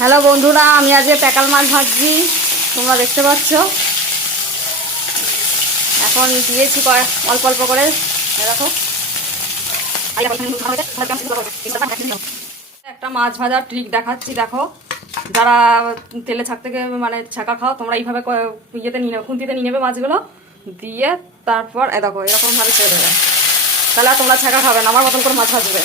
Hello বন্ধুরা, আমি আজ প্যাকাল মাছ ভাজছি, তোমরা দেখতে পাচ্ছ। এখন দিয়েছি অল্প অল্প করে, দেখো। একটা মাছ ভাজার ট্রিক দেখাচ্ছি, দেখো। যারা তেলে ছাক থেকে মানে ছাকা খাও, তোমরা এইভাবে ইয়েতে নিয়ে নেবে, খুন্তিতে নিয়ে নেবে মাছগুলো, দিয়ে তারপর দেখো এরকমভাবে ছেড়ে দেবে। তাহলে আর তোমরা ছাকা খাবে না, আমার মতন করে মাছ ভাজবে।